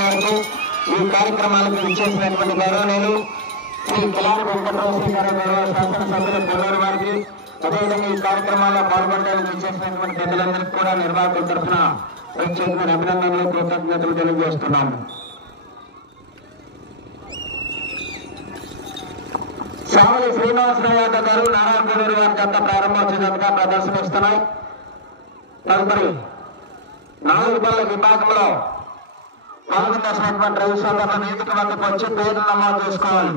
మేరకు ఈ కార్యక్రమాలకు విచ్చేసినటువంటి గౌరవనీయులు శ్రీ కిలారి వెంకటరావు గారి గౌరవ శాసనసభ్యులు కొల్లూరు వారికి, అదేవిధంగా ఈ కార్యక్రమాల్లో పాల్గొనడానికి విచ్చేసినటువంటి పెద్దలందరికీ కూడా నిర్వాహకుల తరఫున ప్రత్యేకమైన అభినందనలు, కృతజ్ఞతలు తెలియజేస్తున్నాము. సావలి శ్రీనివాసరావు యాదవ్ గారు నారాయణగూడూరు వారి జత ప్రారంభోత్సవంగా ప్రదర్శనిస్తున్నాయి. తదుపరి 4 బల్ల విభాగంలో పాల్గొనేసినటువంటి రైతు సోదరుల వేదిక వద్దకు వచ్చి పేర్లు నమోదు చేసుకోవాలి.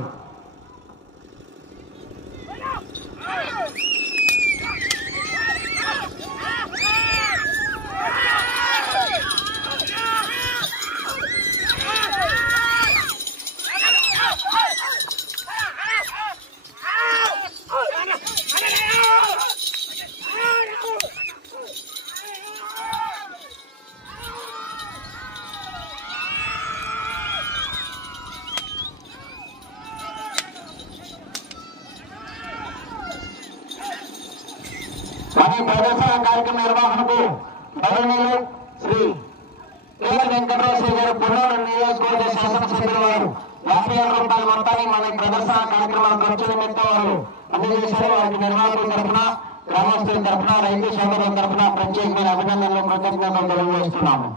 ప్రదర్శన కార్యక్రమ నిర్వహణకు గౌరవనీయులు శ్రీ కిలారి వెంకటరావు గారు పుల్లూరు నియోజకవర్గ శాసనసభ్యుల వారు 50,000 రూపాయల మొత్తాన్ని మన ప్రదర్శన కార్యక్రమాల ఖర్చు నిమిత్తం వారు అందజేశారు. వారికి నిర్వాహకుల తరఫున, గ్రామస్తుల తరఫున, రైతు సోదరుల తరఫున ప్రత్యేకమైన అభినందనలు, కృతజ్ఞతలు తెలియజేస్తున్నాము.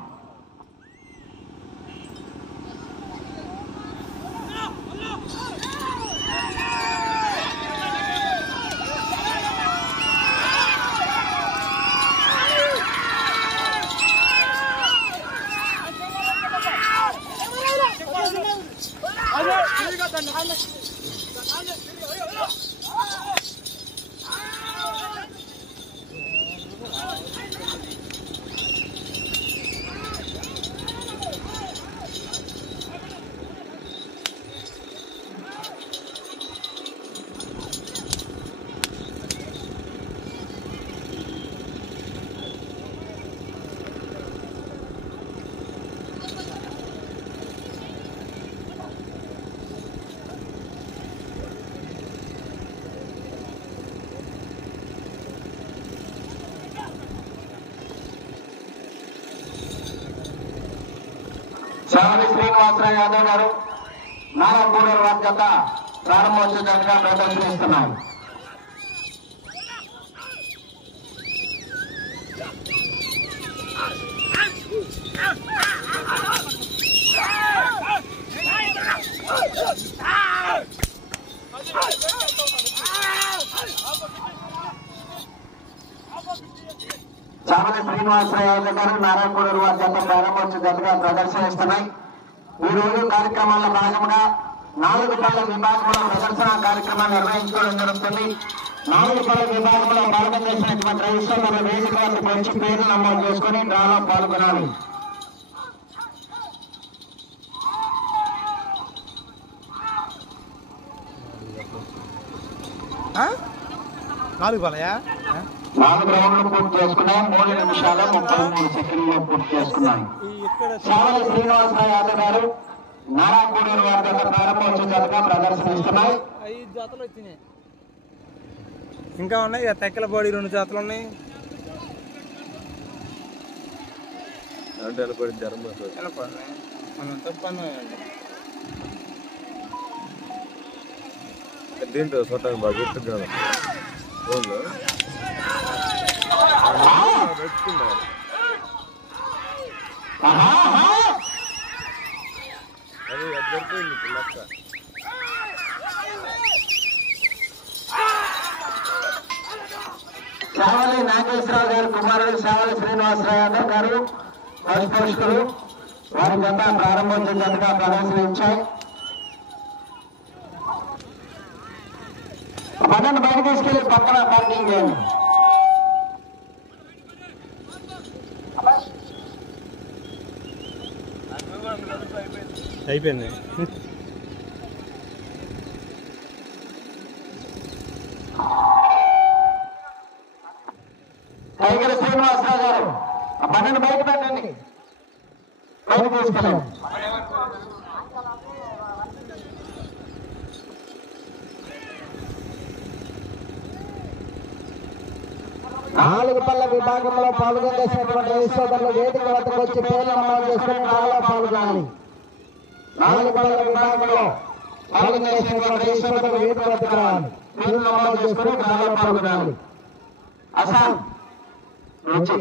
సావలి శ్రీనివాసరావు యాదవ్ గారు నారాయణగూడూరు వారి జత ప్రారంభోత్సవంగా ప్రదర్శనిస్తున్నారు. సావలి శ్రీనివాసరావు యాదవ్ గారు నారాయణగూడూరు వారి జత ప్రారంభోత్సవంగా ప్రదర్శనిస్తున్నాయి. ఈ రోజు కార్యక్రమాల్లో భాగంగా 4 పళ్ళ విభాగంలో ప్రదర్శన కార్యక్రమాన్ని నిర్వహించుకోవడం జరుగుతుంది. 4 పళ్ళ విభాగంలో పాల్గొనేసినటువంటి రైతుల వేదిక వద్దకు వచ్చి పేర్లు నమోదు చేసుకుని డ్రాలో పాల్గొనాలి. నాలుగు పళ్ళయా 4 రౌండ్లు పూర్తి చేసుకున్నాయి. 3 నిమిషాల 33 సెకండ్లు పూర్తి చేసుకున్నాయి. సావలి శ్రీనివాసరావు యాదవ్ గారు నారాయణగూడూరు వారి జత ప్రారంభోత్సవంగా ప్రదర్శనిస్తున్నాయి. 5 జాతలు వచ్చినాయి. ఇంకా ఉన్నాయి. తెక్కల పొడి 2 జాతలు ఉన్నాయి. దీంట్లో చూడటానికి బాగా గుర్తుగా పెట్టుకున్నారు. అది దొరికింది లెక్క. సావలి నాగేశ్వరరావు గారు కుమారుడు సావలి శ్రీనివాసరావు యాదవ్ గారు పరిపోషకులు వారి జత ప్రారంభోత్సవంగా ప్రదర్శనించాయి. పన్నెండు బయట తీసుకెళ్లి పక్కన పార్కింగ్ చేయండి. అయిపోయింది. టైగర్ శ్రీనివాసరావు గారు పన్నెండు బయట పెట్టండి. బయట తీసుకెళ్ళండి. నాలుగు పళ్ళ విభాగంలో పాల్గొనేసినటువంటి సోదరులు వేదిక వద్దకు వచ్చి పేర్లు నమోదు చేసుకుని డ్రాలో పాల్గొనాలి. 4 పళ్ళ విభాగంలో పాల్గొనేసినటువంటి రేషన్లకు వేదిక వద్దకు రావాలి. పేరు నమోదు చేసుకుని గ్రామాల్లో పాల్గొనాలి. అసాం రుచి